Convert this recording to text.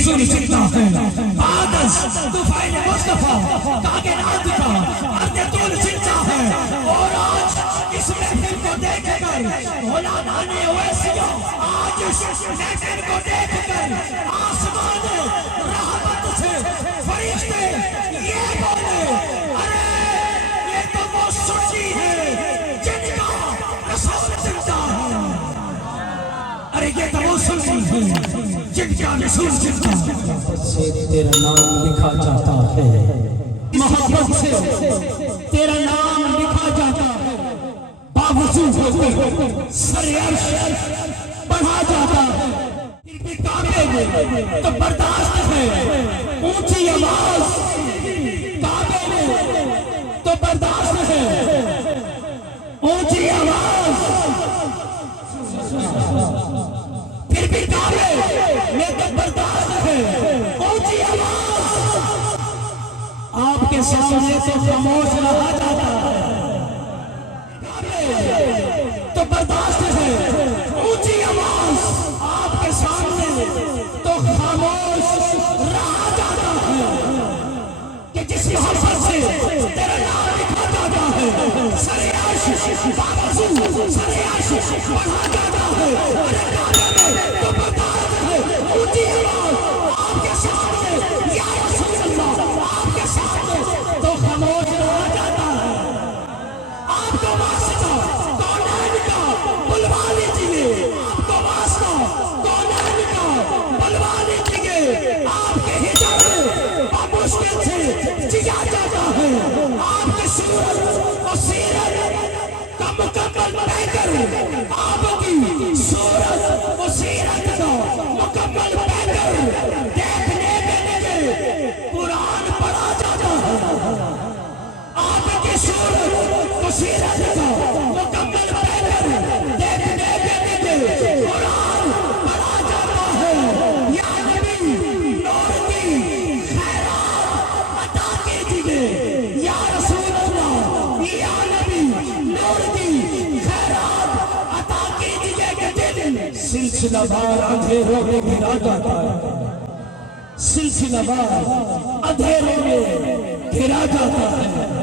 رسول زندہ ہے آدس طفیل مصطفیٰ کائنات کا عرض طول زندہ ہے اور آج اس محفل کو دیکھ کر مولانا نے اویسیوں آج اس محفل کو دیکھ کر آسمان رحمت سے فرشتے یہ بولے ارے یہ تو وہ سچی ہے جن کا رسول زندہ ہے ارے یہ تو وہ سچی ہے جن کا رسول زندہ سے تیرا نام لکھا جاتا ہے محبت سے تیرا نام لکھا جاتا ہے باوجود سر عرش بڑھا جاتا ہے پھر بھی کعبے میں تو برداشت ہے اونچی آواز کعبے میں تو برداشت ہے اونچی آواز پھر بھی کعبے میں تو برداشت ہے اونچی آواز آپ کے سامنے تو خاموش رہا جاتا ہے تو برداشت ہے اونچی آواز آپ کے سامنے تو خاموش رہا جاتا ہے کہ جس محبت سے تیرا نام لکھا جاتا ہے سر عرش باوجود سر عرش بڑھا جاتا ہے تو برداشت ہے اونچی آواز آپ کے سامنے یا رسول اللہ آپ کے سامنے تو خاموش رہا جاتا ہے آپ کو واسطہ کونین کا بلوا لیجئے آپ کو واسطہ کونین کا بلوا لیجئے آپ کے ہجر بمشکل سے جیا جاتا ہے آپ کی صورت و سیرت کا مکمل پیکر آپ کی صورت و سیرت کا مکمل پیکر دیکھنے کے لیے قرآن پڑھا جاتا ہے آپ کی صورت و سیرت کا مکمل پیکر دیکھنے کے لیے قرآن پڑھا جاتا ہے یا نبی نور کی خیرات عطا کیجئے یا رسول اللہ یا نبی نور کی خیرات عطا کیجئے کہ دل سلسلہ بار اندھیروں میں گھرا جاتا ہے سلسلہ بار اندھیروں میں گھرا جاتا ہے